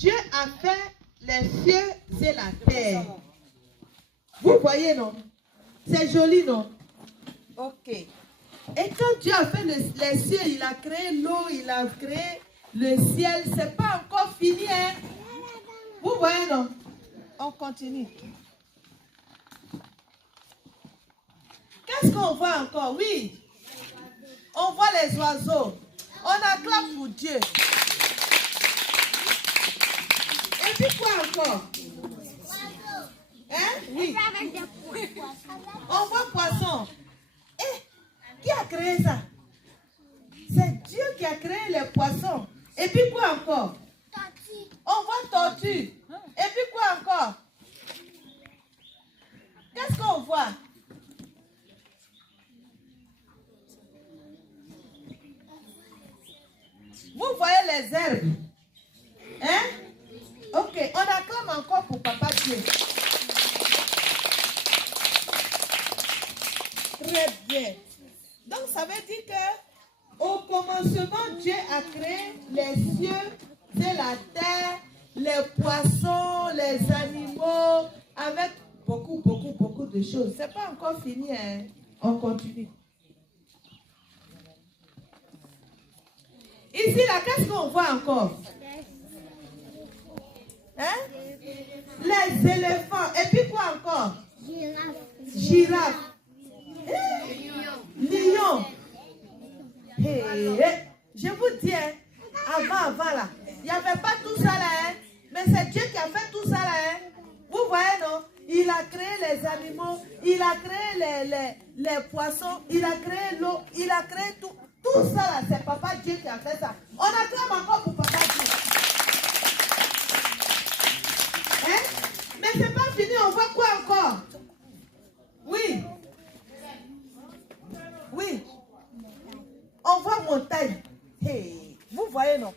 Dieu a fait les cieux et la terre. Vous voyez, non? C'est joli, non? Ok. Et quand Dieu a fait les cieux, il a créé l'eau, il a créé le ciel. C'est pas encore fini, hein? Vous voyez, non? On continue. Qu'est-ce qu'on voit encore? Oui. On voit les oiseaux. On acclame pour Dieu. Et puis quoi encore? Hein? Oui. On voit poisson. Et qui a créé ça? C'est Dieu qui a créé les poissons. Et puis quoi encore? On voit tortue. Et puis quoi encore? Qu'est-ce qu'on voit? Vous voyez les herbes? Hein? Ok, on acclame encore pour Papa Dieu. Très bien. Donc ça veut dire que au commencement, Dieu a créé les cieux et la terre, les poissons, les animaux, avec beaucoup de choses. C'est pas encore fini, hein? On continue. Ici, là, qu'est-ce qu'on voit encore? Hein? Les éléphants. Et puis quoi encore? Girafe. Lion. Hey, je vous dis, hein, avant là, il n'y avait pas tout ça là, hein, mais c'est Dieu qui a fait tout ça là. Hein. Vous voyez, non? Il a créé les animaux, il a créé les poissons, il a créé l'eau, il a créé tout. Tout ça là, c'est Papa Dieu qui a fait ça. On acclame encore pour Papa Dieu. Hein? Mais c'est pas fini, on voit quoi encore? Oui. Oui. On voit montagne. Hey. Vous voyez, non?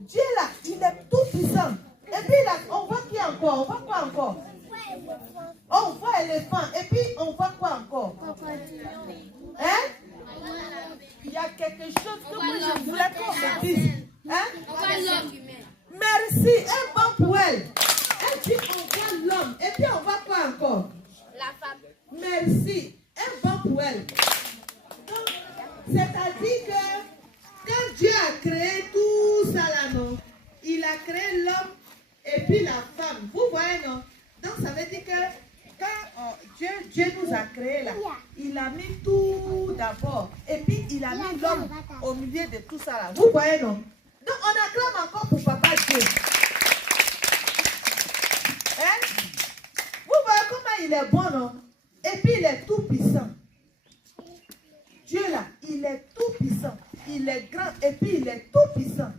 Dieu là, il est tout puissant. Et puis là, on voit qui encore? On voit quoi encore? On voit éléphant. Et puis on voit quoi encore? Hein? Il y a quelque chose que moi je voulais qu'on me dise. Hein? Merci, un bon pour elle. Elle dit on voit l'homme. Et puis on voit quoi encore? La femme. Merci, un bon pour elle. Donc, c'est-à-dire que quand Dieu a créé tout ça là, non? Il a créé l'homme et puis la femme. Vous voyez, non? Donc ça veut dire que quand Dieu nous a créé là, il a mis tout d'abord. Et puis il a mis l'homme au milieu de tout ça là. Vous voyez, non? Donc on acclame encore pour Papa Dieu. Hein? Vous voyez comment il est bon, non? Et puis il est tout puissant. Dieu là, il est tout puissant. Il est grand et puis il est tout puissant.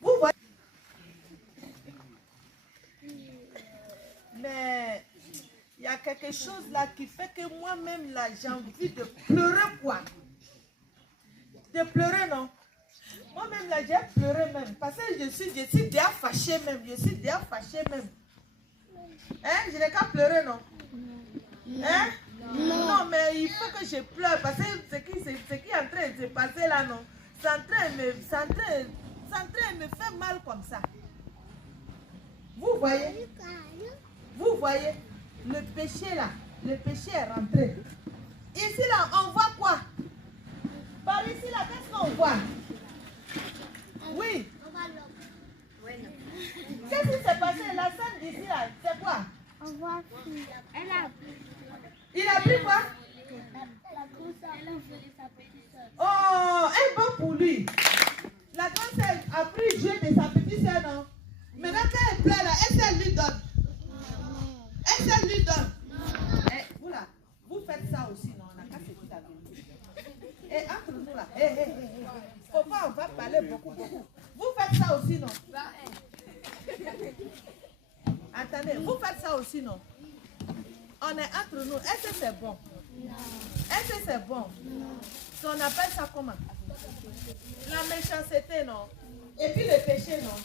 Vous voyez? Mais il y a quelque chose là qui fait que moi-même là, j'ai envie de pleurer quoi. De pleurer, non? Moi-même là, j'ai pleuré même. Parce que je suis déjà fâchée même. Je suis déjà fâchée même. Hein? Je n'ai qu'à pleurer, non? Hein? Non, mais il faut que je pleure parce que ce qui est en train de se passer là, non? C'est en train de me faire mal comme ça. Vous voyez? Vous voyez? Le péché là, le péché est rentré. Ici là, on voit quoi? Par ici là, qu'est-ce qu'on voit? Oui. Qu'est-ce qui s'est passé? La scène d'ici là, c'est quoi? On voit qui? Il a pris quoi? Oh, un bon pour lui. La grande sœur a pris Dieu de sa petite sœur, non? Maintenant quand elle pleure là, est-ce qu'elle lui donne? Est-ce qu'elle lui donne? Eh, vous là, vous faites ça aussi, non? On n'a qu'à se dire la vérité. Et entre nous là, faut pas, on va parler beaucoup. Vous faites ça aussi, non? Attendez, vous faites ça aussi, non? On est entre nous. Est-ce que c'est bon? Est-ce que c'est bon? Si on appelle ça comment? La méchanceté, non? Et puis le péché, non?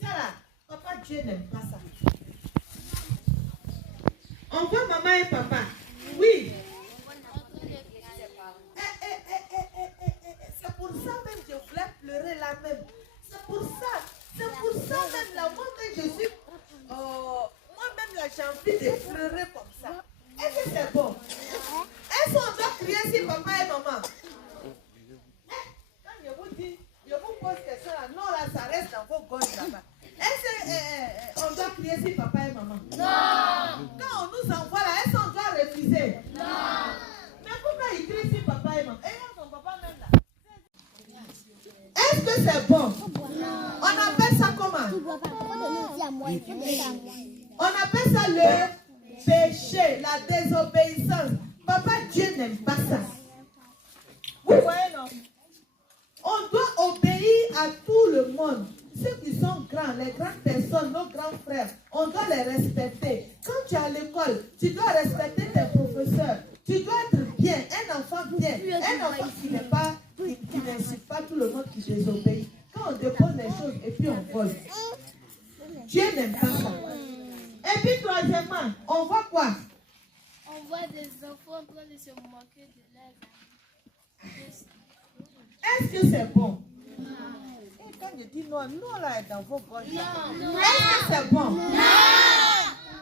Ça là, Papa Dieu n'aime pas ça. On voit maman et papa. Oui. C'est pour ça même que je voulais pleurer là même. C'est pour ça même là, moi-même je envie de pleurer comme ça. Est-ce que c'est bon? Est-ce qu'on doit crier si papa et maman? Quand je vous dis, je vous pose question là, non là, ça reste dans vos gosses là-bas. Est-ce qu'on doit crier si papa et maman? Non. Quand on nous envoie là, est-ce qu'on doit refuser? Non. Mais pourquoi il crie si papa et maman? Et son papa même là. Est-ce que c'est bon? On appelle ça comment? On appelle ça le péché, la désobéissance. Papa, Dieu n'aime pas ça. Vous voyez, non? On doit obéir à tout le monde. Ceux qui sont grands, les grandes personnes, nos grands frères, on doit les respecter. Quand tu es à l'école, tu dois respecter tes professeurs. Tu dois être bien, un enfant bien, un enfant qui n'est pas, qui n'incite pas tout le monde qui désobéit. Quand on dépose les choses et puis on vole. Dieu n'aime pas ça. Et puis troisièmement, on voit quoi? On voit des enfants en train de se moquer de leurs amis. Est-ce que c'est bon? Et quand je dis non, non là est dans vos gorges. Est-ce que c'est bon? Non.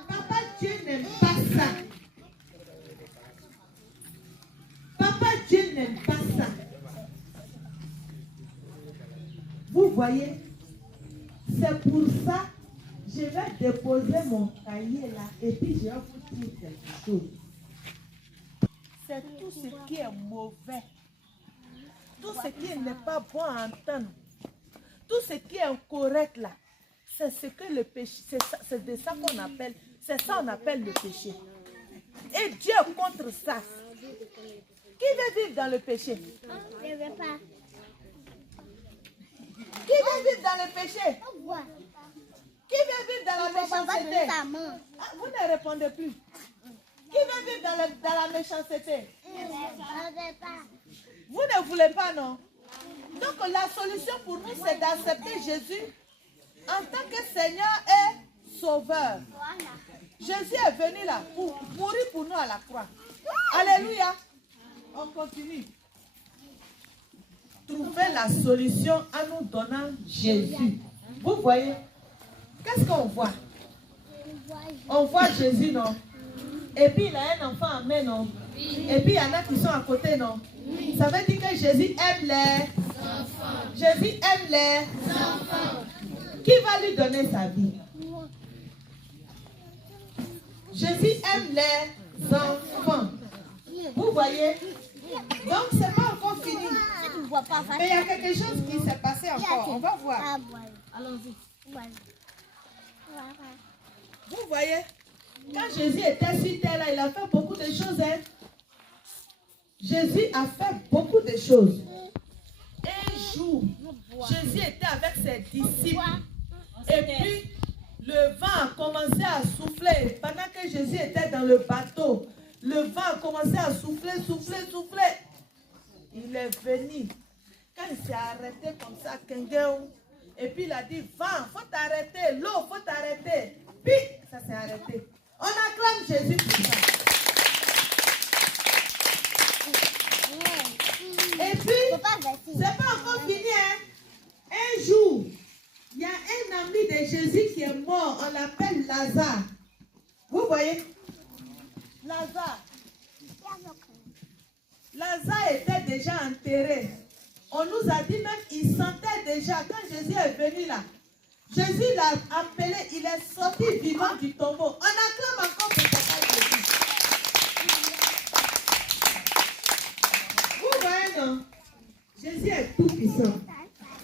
Papa, Dieu n'aime pas ça. Papa, Dieu n'aime pas ça. Vous voyez, c'est pour ça je vais déposer mon cahier là et puis je vais vous dire quelque chose. C'est tout ce qui est mauvais. Tout ce qui n'est pas bon à entendre, tout ce qui est incorrect là, c'est ce que le péché, c'est de ça qu'on appelle, c'est ça qu'on appelle le péché. Et Dieu est contre ça. Qui veut vivre dans le péché? Je ne veux pas. Qui veut vivre dans le péché? Qui veut vivre dans la méchanceté? Ah, vous ne répondez plus. Qui veut vivre dans la méchanceté? Vous ne voulez pas, non? Donc la solution pour nous, c'est d'accepter Jésus en tant que Seigneur et Sauveur. Jésus est venu là pour mourir pour nous à la croix. Alléluia. On continue. Trouver la solution en nous donnant Jésus. Vous voyez? Qu'est-ce qu'on voit? On voit Jésus, non? Et puis il a un enfant en main, non? Et puis il y en a qui sont à côté, non? Ça veut dire que Jésus aime les enfants. Jésus aime les enfants. Qui va lui donner sa vie? Jésus aime les enfants. Vous voyez? Donc c'est pas encore fini. Mais il y a quelque chose qui s'est passé encore. On va voir. Allons-y. Vous voyez? Quand Jésus était sur terre, là, il a fait beaucoup de choses. Hein? Jésus a fait beaucoup de choses. Un jour, Jésus était avec ses disciples. Et puis, le vent a commencé à souffler. Pendant que Jésus était dans le bateau, le vent a commencé à souffler. Il est venu. Quand il s'est arrêté comme ça, et puis il a dit, vent, faut t'arrêter, l'eau, faut t'arrêter. Puis, ça s'est arrêté. On acclame Jésus pour ça. Et puis, c'est pas encore fini. Hein? Un jour, il y a un ami de Jésus qui est mort. On l'appelle Lazare. Vous voyez? Lazare était déjà enterré. On nous a dit même qu'il sentait déjà. Quand Jésus est venu là, Jésus l'a appelé, il est sorti vivant du tombeau. On acclame encore pour papa Jésus. Vous voyez, non? Jésus est tout puissant.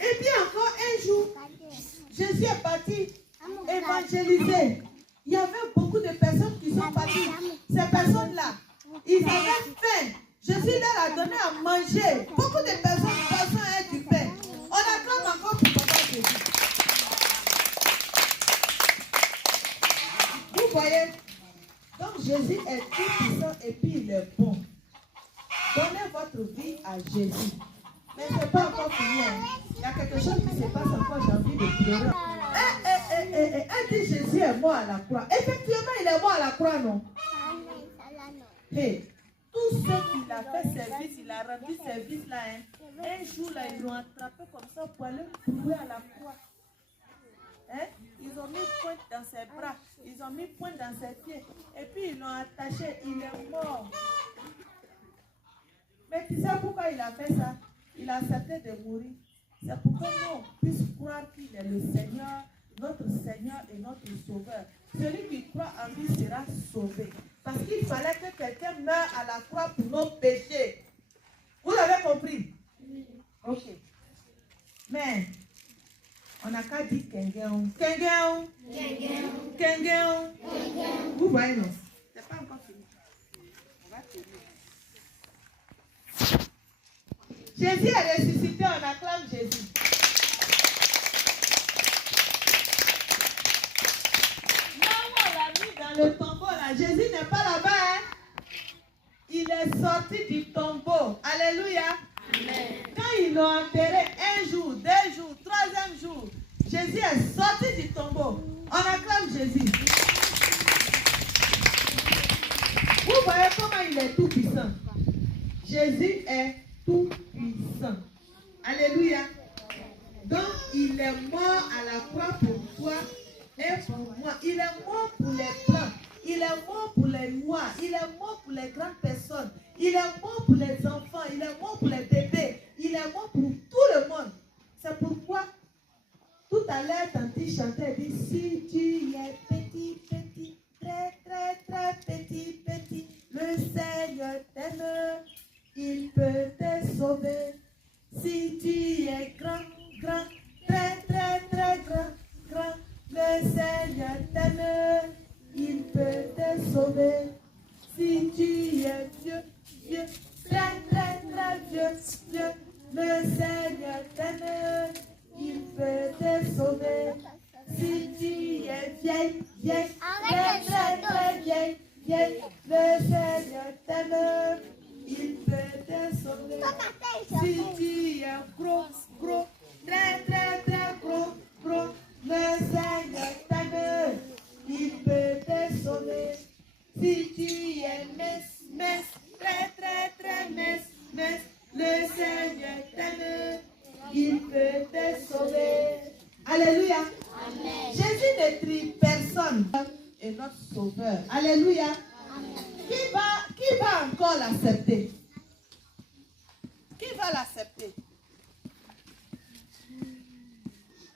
Et puis encore un jour, Jésus est parti évangéliser. Il y avait beaucoup de personnes qui sont parties. Ces personnes-là, ils avaient faim. Jésus leur a donné à manger. Beaucoup de personnes et du pain. On acclame encore pour papa Jésus. Vous voyez? Donc Jésus est tout puissant et puis il est bon. Donnez votre vie à Jésus. Mais ce n'est pas encore fini. Il y a quelque chose qui se passe encore, j'ai envie de pleurer. Elle dit Jésus est mort à la croix. Effectivement, il est mort à la croix, non? Hey, tout ce qu'il a fait service, il a rendu service là. Hein. Un jour là, ils l'ont attrapé comme ça pour aller courir à la croix. Hein? Ils ont mis pointe dans ses bras. Ils ils ont mis point dans ses pieds. Et puis ils l'ont attaché. Il est mort. Mais tu sais pourquoi il a fait ça? Il a accepté de mourir. C'est pour que nous puissions croire qu'il est le Seigneur, notre Seigneur et notre Sauveur. Celui qui croit en lui sera sauvé. Parce qu'il fallait que quelqu'un meure à la croix pour nos péchés. Vous avez compris? Ok. Mais, on n'a qu'à dire Kengeon. Kengeon. Kengeon. Vous voyez, non? C'est pas encore fini. On va finir. Jésus est ressuscité, on acclame Jésus. Là où on l'a mis dans le tombeau, là, Jésus n'est pas là-bas. Hein? Il est sorti du tombeau. Alléluia. Amen. Quand ils l'ont enterré, 1 jour, 2 jours, 3e jour, Jésus est sorti du tombeau. On acclame Jésus. Vous voyez comment il est tout puissant. Jésus est tout puissant. Alléluia. Donc, il est mort à la croix pour toi et pour moi. Il est mort pour les blancs. Il est mort pour les noirs. Il est mort pour les grandes personnes. Il est mort pour les enfants. Il est mort pour les bébés. Il est mort pour tout le monde. C'est pourquoi, tout à l'heure, quand il chantait, il dit, si tu es petit, petit, très, très, très petit, petit, le Seigneur t'aime. Il peut te sauver. Si tu es grand, grand, très, très, très grand, grand, le Seigneur t'aime. Il peut te sauver. Si tu es vieux, vieux, très, très, très vieux, vieux, le Seigneur t'aime. Il peut te sauver. Si tu es vieille, vieille, très, très, très vieille, vieille, le Seigneur t'aime. Il peut te sauver. Si tu es gros, gros, très, très, très gros, gros, le Seigneur t'aime. Il peut te sauver. Si tu es mince, mince, très, très, très mince, mince, le Seigneur t'aime. Il peut te sauver. Alléluia. Amen. Jésus ne trie personne. Et notre sauveur. Alléluia. Amen. Qui va encore l'accepter? Qui va l'accepter?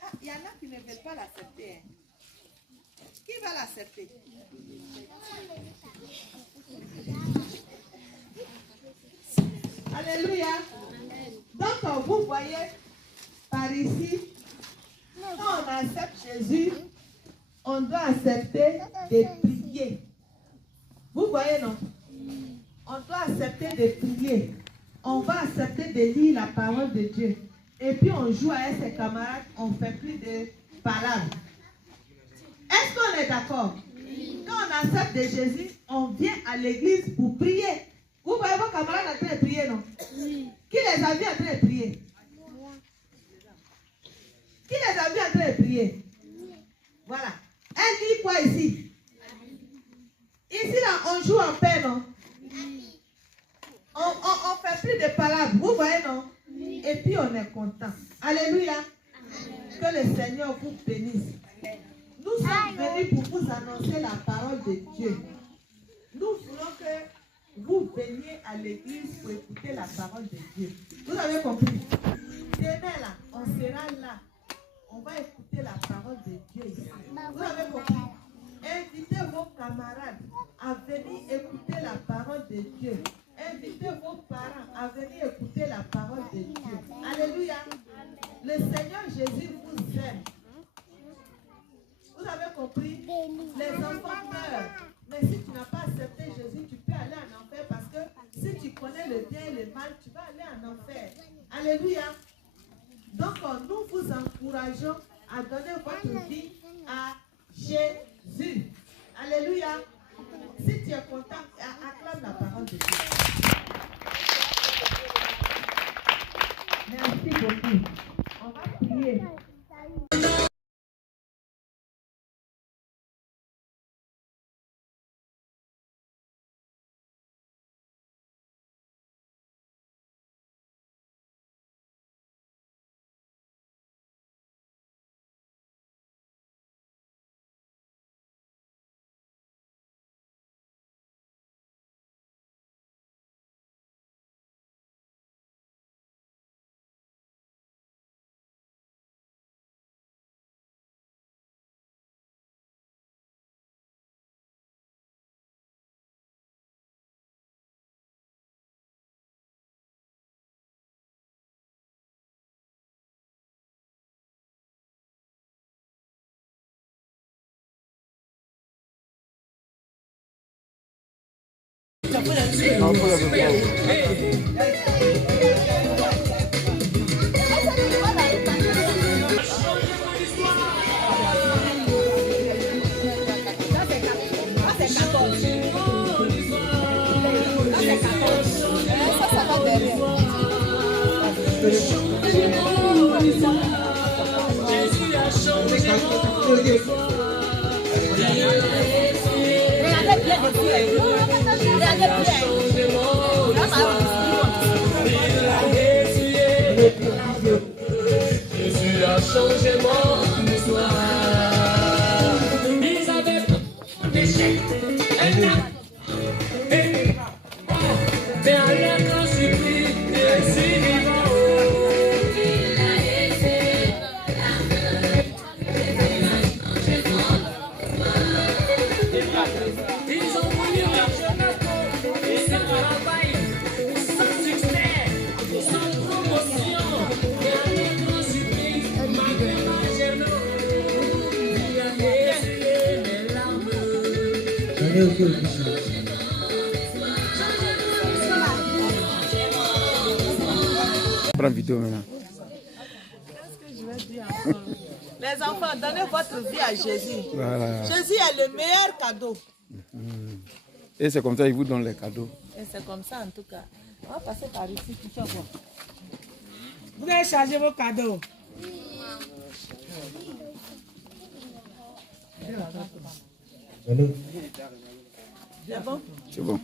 Ah, il y en a qui ne veulent pas l'accepter. Hein. Qui va l'accepter? Alléluia. Donc, vous voyez, par ici, quand on accepte Jésus, on doit accepter de prier. Vous voyez, non? On doit accepter de prier. On va accepter de lire la parole de Dieu. Et puis on joue avec ses camarades, on ne fait plus de palabres. Est-ce qu'on est d'accord? Quand on accepte de Jésus, on vient à l'église pour prier. Vous voyez vos camarades en train de prier, non? Qui les a vus en train de prier? Qui les a vus en train de prier? Voilà. Elle dit quoi ici? Ici, là, on joue en paix, non? On fait plus de palabres. Vous voyez, non? Et puis, on est content. Alléluia. Que le Seigneur vous bénisse. Nous sommes venus pour vous annoncer la parole de Dieu. Nous voulons que vous veniez à l'église pour écouter la parole de Dieu. Vous avez compris? Demain, là, on sera là. On va écouter la parole de Dieu ici. Vous avez compris? Invitez vos camarades à venir écouter la parole de Dieu. Invitez vos parents à venir écouter la parole de Dieu. Alléluia. Le Seigneur Jésus vous aime. Vous avez compris? Les enfants meurent. Mais si tu n'as pas accepté Jésus, tu peux aller en enfer parce que si tu connais le bien et le mal, tu vas aller en enfer. Alléluia. Donc, nous vous encourageons à donner votre vie à Jésus. Alléluia. Si tu es content, acclame la parole de Dieu. Merci beaucoup. On va prier. Jésus a changé mon histoire. Ils avaient péché, mais à la grâce supplique, Jésus vivant. Ils ont voulu marcher et sans travail, sans succès, sans promotion. Mais à la grâce supplique, malgré ma gêne, il a essuyé mes larmes. Prends vidéo maintenant. Qu'est-ce que je vais dire encore? Les enfants, donnez votre vie à Jésus. Voilà. Jésus est le meilleur cadeau. Et c'est comme ça qu'il vous donne les cadeaux. Et c'est comme ça en tout cas. On va passer par ici, tu vas voir. Vous allez charger vos cadeaux. C'est bon? C'est bon.